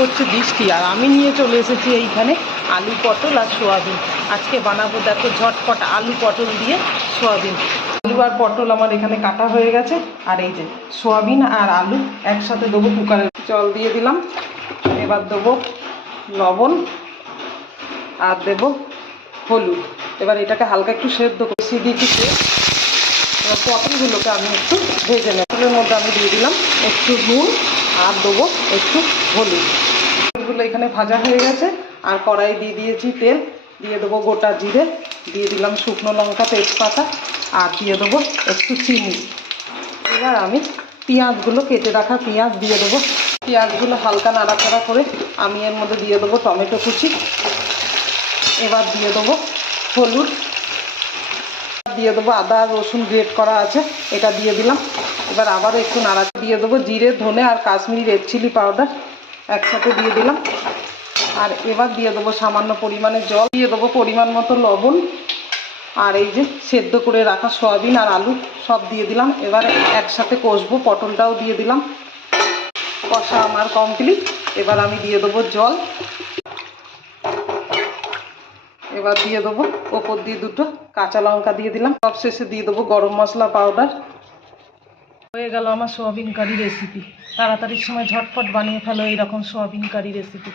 হচ্ছে বৃষ্টি, আর আমি নিয়ে চলে এসেছি এইখানে আলু পটল আর সোয়াবিন। আজকে বানাবো দেখো ঝটপট আলু পটল দিয়ে সোয়াবিন। আলু আর পটল আমার এখানে কাটা হয়ে গেছে, আর এই যে সোয়াবিন আর আলু একসাথে দেবো কুকারে। জল দিয়ে দিলাম, এবার দেবো লবণ আর দেবো হলুদ। এবার এটাকে হালকা একটু সেদ্ধ করে দিয়েছি। এবার পটলগুলোকে আমি একটু ভেজে নেব। পটলের মধ্যে আমি দিয়ে দিলাম একটু নুন আর দেবো একটু হলুদ। পটলগুলো এখানে ভাজা হয়ে গেছে, আর কড়াই দিয়ে দিয়েছি তেল, দিয়ে দেবো গোটা জিরে, দিয়ে দিলাম শুকনো লঙ্কা তেজপাতা, আর দিয়ে দেবো একটু চিনি। এবার আমি পেঁয়াজগুলো কেটে রাখা পেঁয়াজ দিয়ে দেবো। পেঁয়াজগুলো হালকা নাড়াচাড়া করে আমি এর মধ্যে দিয়ে দেবো টমেটো কুচি। এবার দিয়ে দেবো হলুদ, দিয়ে দেবো আদা আর রসুন গ্রেট করা আছে, এটা দিয়ে দিলাম। এবার আবার একটু নাড়া দিয়ে দেবো জিরে ধনে আর কাশ্মীরি রেড চিলি পাউডার একসাথে দিয়ে দিলাম। আর এবার দিয়ে দেবো সামান্য পরিমাণে জল, দিয়ে দেবো পরিমাণ মতো লবণ, আর এই যে সেদ্ধ করে রাখা সয়াবিন আর আলু সব দিয়ে দিলাম। এবার একসাথে কষবো, পটলটাও দিয়ে দিলাম। কষা আমার কমপ্লিট। এবার আমি দিয়ে দেবো জল। এবার দিয়ে দেবো ওপর দিয়ে দুটো কাঁচা লঙ্কা দিয়ে দিলাম। সব শেষে দিয়ে দেবো গরম মশলা পাউডার। হয়ে গেল আমার সোয়াবিন কারি রেসিপি। তাড়াতাড়ির সময় ঝটপট বানিয়ে ফেলো এইরকম সোয়াবিন কারি রেসিপি।